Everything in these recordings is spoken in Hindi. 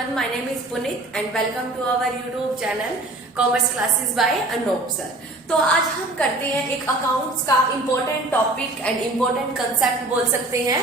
everyone, my name is Puneet and welcome to our YouTube channel Commerce Classes by Anup sir। तो आज हम करते हैं एक अकाउंट्स का important topic and important concept बोल सकते हैं,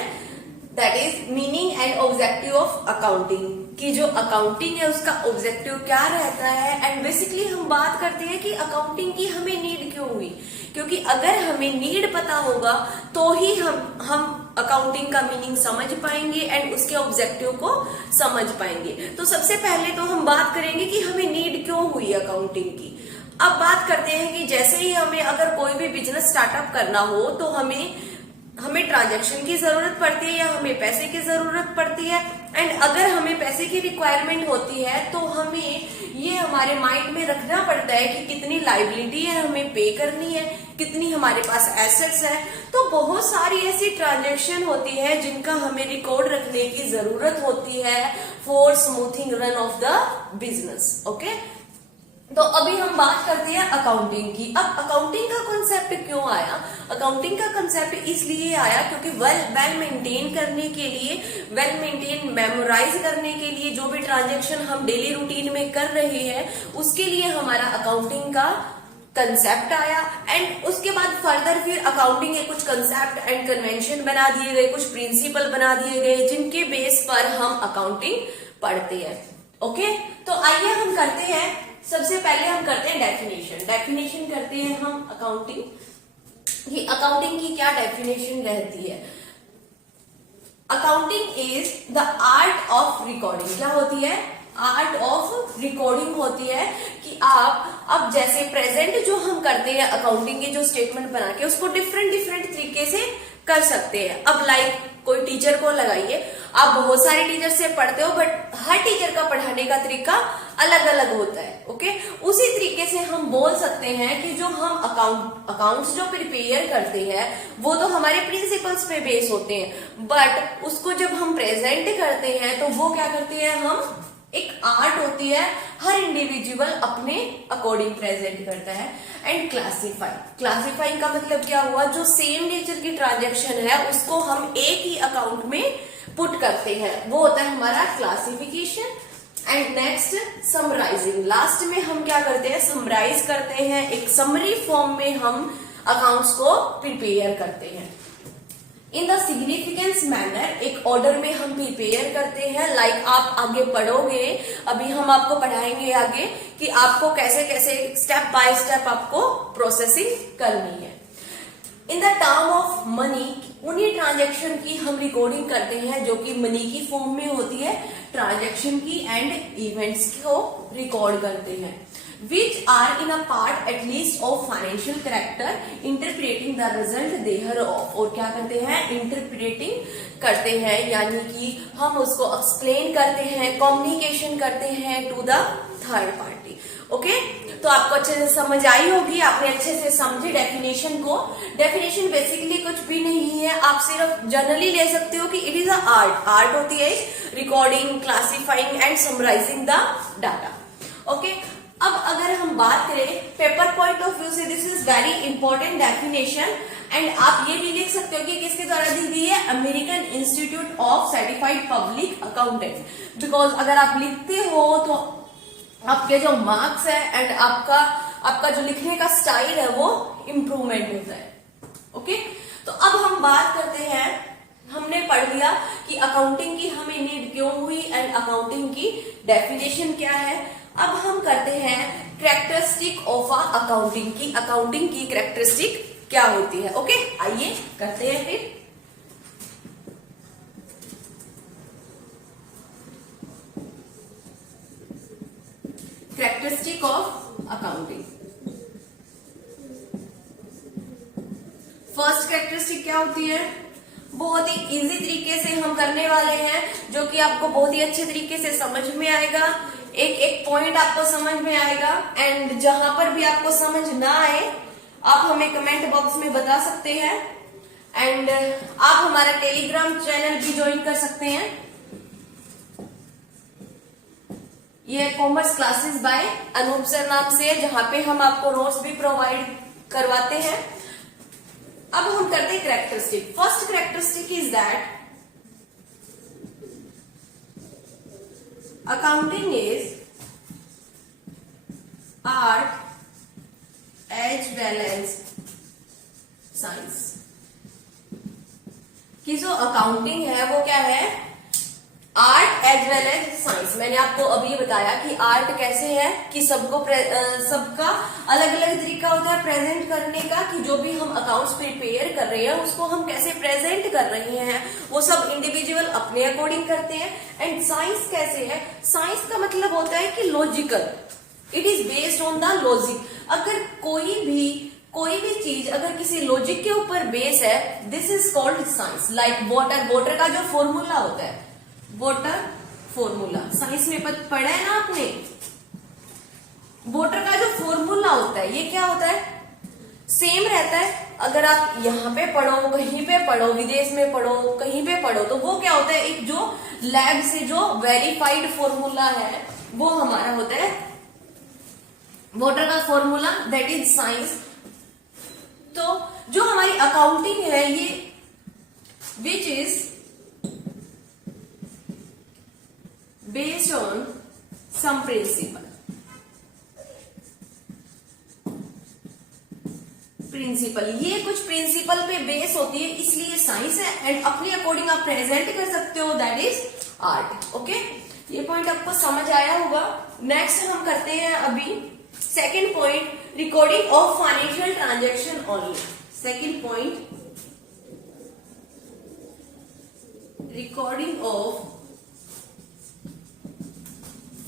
that is meaning and objective of accounting. कि जो अकाउंटिंग है उसका ऑब्जेक्टिव क्या रहता है एंड बेसिकली हम बात करते हैं कि अकाउंटिंग की हमें नीड क्यों हुई, क्योंकि अगर हमें नीड पता होगा तो ही हम अकाउंटिंग का मीनिंग समझ पाएंगे एंड उसके ऑब्जेक्टिव को समझ पाएंगे। तो सबसे पहले तो हम बात करेंगे कि हमें नीड क्यों हुई अकाउंटिंग की। अब बात करते हैं कि जैसे ही हमें अगर कोई भी बिजनेस स्टार्टअप करना हो तो हमें ट्रांजैक्शन की जरूरत पड़ती है या हमें पैसे की जरूरत पड़ती है। एंड अगर हमें पैसे की रिक्वायरमेंट होती है तो हमें ये हमारे माइंड में रखना पड़ता है कि कितनी लाइबिलिटी है हमें पे करनी है, कितनी हमारे पास एसेट्स है। तो बहुत सारी ऐसी ट्रांजैक्शन होती है जिनका हमें रिकॉर्ड रखने की जरूरत होती है for smoothing run of the business. Okay, तो अभी हम बात करते हैं अकाउंटिंग की। अब अकाउंटिंग का कॉन्सेप्ट क्यों आया? अकाउंटिंग का कॉन्सेप्ट इसलिए आया क्योंकि वेल मेंटेन करने के लिए, वेल मेंटेन मेमोराइज करने के लिए जो भी ट्रांजैक्शन हम डेली रूटीन में कर रहे हैं उसके लिए हमारा अकाउंटिंग का कंसेप्ट आया। एंड उसके बाद फर्दर फिर अकाउंटिंग के कुछ कंसेप्ट एंड कन्वेंशन बना दिए गए, कुछ प्रिंसिपल बना दिए गए जिनके बेस पर हम अकाउंटिंग पढ़ते हैं। ओके, तो आइए हम करते हैं, सबसे पहले हम करते हैं डेफिनेशन करते हैं हम अकाउंटिंग की। अकाउंटिंग की क्या डेफिनेशन रहती है? Accounting is the art of recording. क्या होती है? आर्ट ऑफ रिकॉर्डिंग होती है कि आप अब जैसे प्रेजेंट जो हम करते हैं अकाउंटिंग के जो स्टेटमेंट बना के उसको डिफरेंट तरीके से कर सकते हैं। अब लाइक कोई टीचर को लगाइए, आप बहुत सारे टीचर से पढ़ते हो बट हर टीचर का पढ़ाने का तरीका अलग अलग होता है। ओके, उसी तरीके से हम बोल सकते हैं कि जो हम अकाउंट्स जो प्रिपेयर करते हैं वो तो हमारे प्रिंसिपल्स पे बेस होते हैं, बट उसको जब हम प्रेजेंट करते हैं तो वो क्या करते हैं, हम एक आर्ट होती है, हर इंडिविजुअल अपने अकॉर्डिंग प्रेजेंट करता है। एंड क्लासिफाइंग का मतलब क्या हुआ? जो सेम नेचर की ट्रांजैक्शन है उसको हम एक ही अकाउंट में पुट करते हैं, वो होता है हमारा classification. And next summarising, last में हम क्या करते हैं, समराइज करते हैं, एक समरी फॉर्म में हम अकाउंट्स को प्रिपेयर करते हैं। इन द सिग्निफिकेंस मैनर, एक ऑर्डर में हम प्रिपेयर करते हैं। लाइक आप आगे पढ़ोगे, अभी हम आपको पढ़ाएंगे आगे कि आपको कैसे कैसे स्टेप बाय स्टेप आपको प्रोसेसिंग करनी है। In the term of money, उन्हीं ट्रांजैक्शन की हम रिकॉर्डिंग करते हैं जो कि मनी की फॉर्म में होती है, ट्रांजैक्शन की एंड इवेंट्स को रिकॉर्ड करते हैं। Which are in a part at least of financial character, interpreting the result thereof। और क्या करते हैं? इंटरप्रेटिंग करते हैं, यानी कि हम उसको एक्सप्लेन करते हैं, कम्युनिकेशन करते हैं to the third party. Okay, तो आपको अच्छे से समझ आई होगी, आपने अच्छे से समझी डेफिनेशन को। डेफिनेशन बेसिकली कुछ भी नहीं है, आप सिर्फ जनरली ले सकते हो कि इट इज अ आर्ट होती है recording, classifying and summarising the data. Okay, अब अगर हम बात करें पेपर पॉइंट ऑफ व्यू से, this is very important definition. एंड आप ये भी लिख सकते हो कि किसके द्वारा दी गई है, American institute of certified public accountant. Because अगर आप लिखते हो तो आपके जो मार्क्स है एंड आपका जो लिखने का स्टाइल है वो इम्प्रूवमेंट होता है। ओके, तो अब हम बात करते हैं, हमने पढ़ लिया कि अकाउंटिंग की हमें नीड क्यों हुई एंड अकाउंटिंग की डेफिनेशन क्या है। अब हम करते हैं कैरेक्टरिस्टिक ऑफ अकाउंटिंग की, अकाउंटिंग की कैरेक्टरिस्टिक क्या होती है। ओके, आइए करते हैं फिर। Characteristic of accounting. First characteristic क्या होती है? बहुत ही इजी तरीके से हम करने वाले हैं, जो कि आपको बहुत ही अच्छे तरीके से समझ में आएगा, एक एक पॉइंट आपको समझ में आएगा। एंड जहां पर भी आपको समझ ना आए आप हमें कमेंट बॉक्स में बता सकते हैं। एंड आप हमारा टेलीग्राम चैनल भी ज्वाइन कर सकते हैं, ये commerce classes by Anoop sir नाम से है, जहां पे हम आपको नोट्स भी प्रोवाइड करवाते हैं। अब हम करते हैं characteristic. First characteristic is that accounting is art as well as science. कि जो अकाउंटिंग है वो क्या है, art as well as science. मैंने आपको अभी बताया कि आर्ट कैसे है कि सबका अलग अलग तरीका होता है प्रेजेंट करने का, कि जो भी हम अकाउंट्स प्रिपेयर कर रहे हैं उसको हम कैसे प्रेजेंट कर रहे हैं वो सब इंडिविजुअल अपने अकॉर्डिंग करते हैं। एंड साइंस कैसे है, साइंस का मतलब होता है कि logical, it is based on the logic. अगर कोई भी चीज अगर किसी लॉजिक के ऊपर बेस है, this is called science. Like water का जो फॉर्मूला होता है, वाटर फॉर्मूला साइंस में पढ़ा है ना आपने। वाटर का जो फॉर्मूला होता है ये क्या होता है, सेम रहता है। अगर आप यहाँ पे पढ़ो, कहीं पे पढ़ो, विदेश में पढ़ो, कहीं पे पढ़ो, तो वो क्या होता है, एक जो लैब से जो वेरीफाइड फॉर्मूला है वो हमारा होता है वाटर का फॉर्मूला, दैट इज साइंस। तो जो हमारी अकाउंटिंग है ये which is based on some principle, ये कुछ प्रिंसिपल पे बेस होती है, इसलिए साइंस है। एंड अपने अकॉर्डिंग आप प्रेजेंट कर सकते हो, दैट इज आर्ट। ओके, ये पॉइंट आपको समझ आया होगा। नेक्स्ट हम करते हैं अभी second point, recording of financial transaction only. Second point, recording of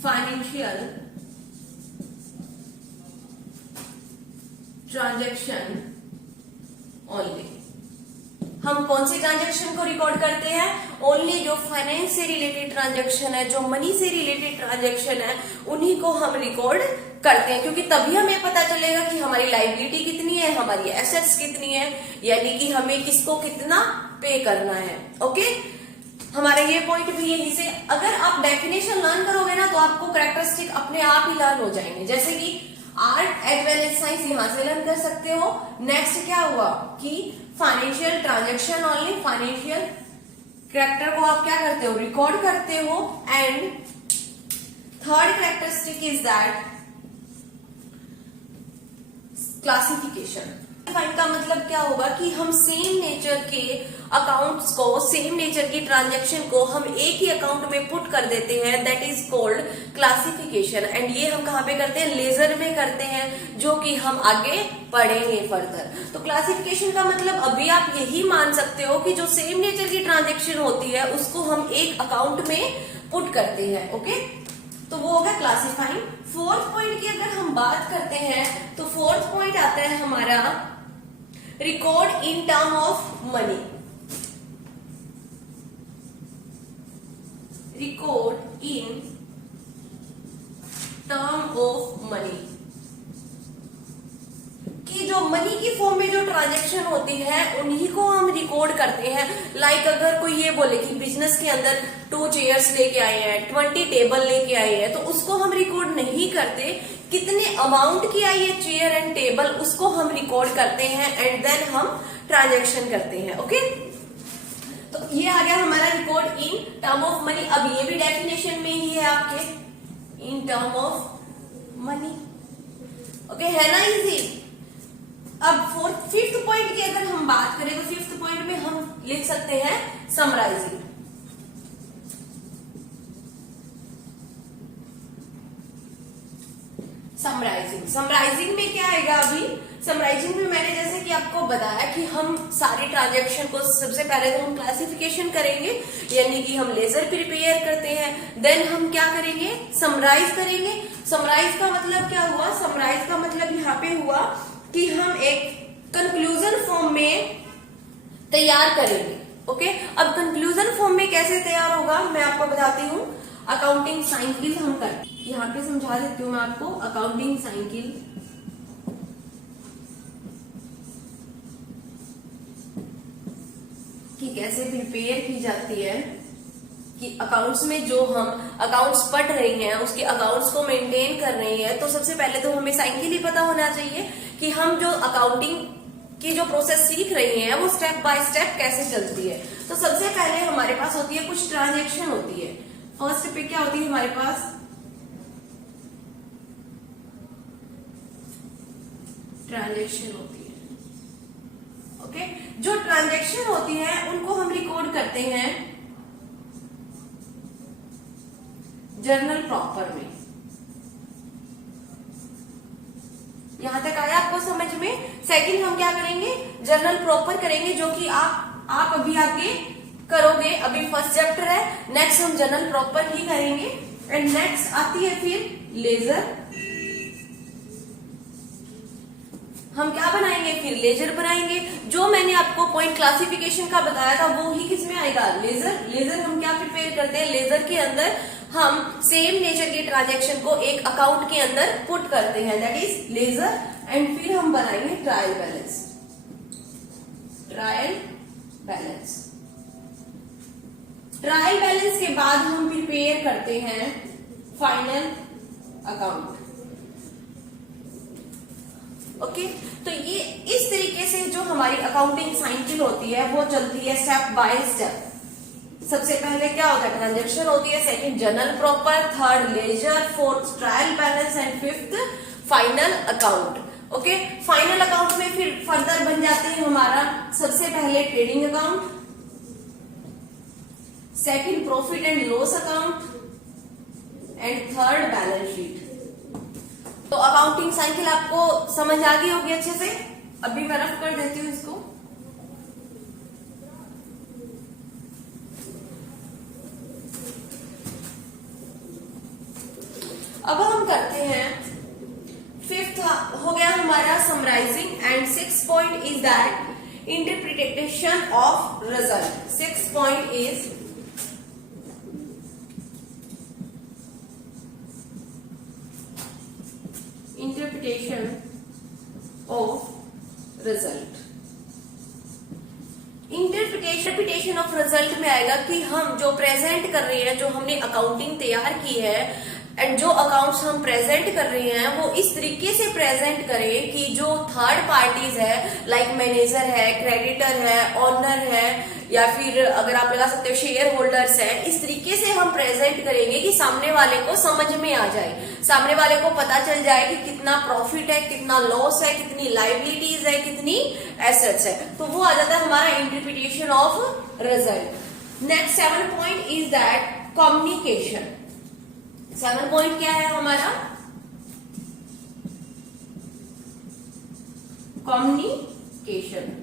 financial transaction only. हम कौन से ट्रांजैक्शन को रिकॉर्ड करते हैं, ओनली जो फाइनेंस से रिलेटेड ट्रांजैक्शन है, जो मनी से रिलेटेड ट्रांजैक्शन है, उन्हीं को हम रिकॉर्ड करते हैं। क्योंकि तभी हमें पता चलेगा कि हमारी लायबिलिटी कितनी है, हमारी एसेट्स कितनी है, यानी कि हमें किसको कितना पे करना है। ओके, हमारा ये पॉइंट भी यही से, अगर आप डेफिनेशन लर्न करोगे ना तो आपको कैरेक्टरिस्टिक अपने आप ही लर्न हो जाएंगे। जैसे कि art as well as science यहां से लर्न कर सकते हो। नेक्स्ट क्या हुआ कि financial transaction only, financial character को आप क्या करते हो, रिकॉर्ड करते हो। And third characteristic is that classification. का मतलब क्या होगा कि हम सेम नेचर के अकाउंट्स को, सेम नेचर की ट्रांजैक्शन को हम एक ही अकाउंट में पुट कर देते हैं, that is called classification. And ये हम कहाँ पे करते हैं, लेजर में करते हैं, जो कि हम आगे पढ़ेंगे फर्दर। तो क्लासिफिकेशन का मतलब अभी आप यही मान सकते हो कि जो सेम नेचर की ट्रांजैक्शन होती है उसको हम एक अकाउंट में पुट करते हैं। ओके, तो वो होगा क्लासिफाइंग। फोर्थ पॉइंट की अगर हम बात करते हैं तो फोर्थ पॉइंट आता है हमारा record in term of money. Record in term of money, कि जो मनी की फॉर्म में जो ट्रांजैक्शन होती है उन्हीं को हम रिकॉर्ड करते हैं। लाइक अगर कोई ये बोले कि बिजनेस के अंदर 2 चेयर्स लेके आए हैं, 20 टेबल लेके आए हैं, तो उसको हम रिकॉर्ड नहीं करते। कितने अमाउंट की आई है चेयर एंड टेबल, उसको हम रिकॉर्ड करते हैं एंड देन हम ट्रांजैक्शन करते हैं। ओके, तो ये आ गया हमारा record in term of money. अब ये भी डेफिनेशन में ही है आपके, in term of money. Okay, है ना इजी। अब फिफ्थ पॉइंट की अगर हम बात करें तो फिफ्थ पॉइंट में हम लिख सकते हैं समराइजिंग। समराइजिंग में क्या आएगा, अभी समराइजिंग में मैंने जैसे कि आपको बताया कि हम सारी ट्रांजैक्शन को सबसे पहले तो हम क्लासिफिकेशन करेंगे, यानी कि हम लेजर प्रिपेयर करते हैं। देन हम क्या करेंगे, समराइज करेंगे। समराइज का मतलब क्या हुआ, समराइज का मतलब यहाँ पे हुआ कि हम एक कंक्लूजन फॉर्म में तैयार करेंगे। ओके, अब कंक्लूजन फॉर्म में कैसे तैयार होगा मैं आपको बताती हूँ। अकाउंटिंग साइकिल हम करते, यहाँ पे समझा देती हूँ मैं आपको। अकाउंटिंग साइकिल कि कैसे प्रिपेयर की जाती है, कि अकाउंट्स में जो हम अकाउंट्स पढ़ रहे हैं उसके अकाउंट्स को मेंटेन कर रहे हैं, तो सबसे पहले तो हमें साइकिल ही पता होना चाहिए कि हम जो अकाउंटिंग की जो प्रोसेस सीख रही हैं वो स्टेप बाय स्टेप कैसे चलती है। तो सबसे पहले हमारे पास होती है कुछ ट्रांजैक्शन होती है। फर्स्ट पे क्या होती है हमारे पास, ट्रांजैक्शन होती है। ओके, जो ट्रांजैक्शन होती है उनको हम रिकॉर्ड करते हैं जर्नल प्रॉपर में। यहां तक आया आपको समझ में? सेकंड हम क्या करेंगे, जर्नल प्रॉपर करेंगे, जो कि आप अभी आगे करोगे। अभी फर्स्ट चैप्टर है, नेक्स्ट हम जर्नल प्रॉपर ही करेंगे। एंड नेक्स्ट आती है फिर लेजर। हम क्या बनाएंगे, फिर लेजर बनाएंगे। जो मैंने आपको पॉइंट क्लासिफिकेशन का बताया था वो ही किसमें आएगा, लेजर। लेजर हम क्या प्रिपेयर करते हैं, लेजर के अंदर हम सेम नेचर के ट्रांजैक्शन को एक अकाउंट के अंदर पुट करते हैं, दैट इज लेजर। एंड फिर हम बनाएंगे trial balance. Trial balance, trial balance के बाद हम प्रिपेयर करते हैं फाइनल अकाउंट। ओके, तो ये इस तरीके से जो हमारी अकाउंटिंग साइकिल होती है वो चलती है स्टेप बाय स्टेप। सबसे पहले क्या होता है, ट्रांजैक्शन होती है, second journal proper, third ledger, fourth trial balance and fifth final account. Okay, final account में फिर फर्दर बन जाते हैं हमारा सबसे पहले trading account, second profit and loss account and third balance sheet. तो अकाउंटिंग साइकिल आपको समझ आ गई होगी अच्छे से। अभी मैं रफ कर देती हूँ इसको। अब हम करते हैं फिफ्थ, हो गया हमारा summarising. And 6 point is that interpretation of result. 6 point is interpretation of result. Interpretation of result में आएगा कि हम जो प्रेजेंट कर रहे हैं, जो हमने अकाउंटिंग तैयार की है एंड जो अकाउंट्स हम प्रेजेंट कर रहे हैं वो इस तरीके से प्रेजेंट करें कि जो थर्ड पार्टीज है, लाइक मैनेजर है, क्रेडिटर है, ऑनर है, या फिर अगर आप लगा सकते हो शेयर होल्डर्स है, इस तरीके से हम प्रेजेंट करेंगे कि सामने वाले को समझ में आ जाए, सामने वाले को पता चल जाए कि कितना प्रॉफिट है, कितना लॉस है, कितनी लाइबिलिटीज है, कितनी एसेट्स है। तो वो आ जाता है हमारा interpretation of result. Next 7 point is that communication. 7 point क्या है हमारा, कम्युनिकेशन।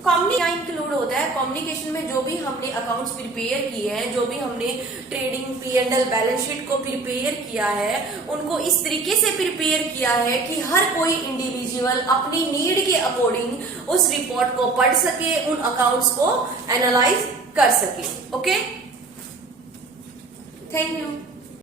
कम्युनिकेशन इंक्लूड होता है, कम्युनिकेशन में जो भी हमने अकाउंट्स प्रिपेयर किए हैं, जो भी हमने ट्रेडिंग P&L बैलेंस शीट को प्रिपेयर किया है, उनको इस तरीके से प्रिपेयर किया है कि हर कोई इंडिविजुअल अपनी नीड के अकॉर्डिंग उस रिपोर्ट को पढ़ सके, उन अकाउंट्स को एनालाइज कर सके। Okay, thank you.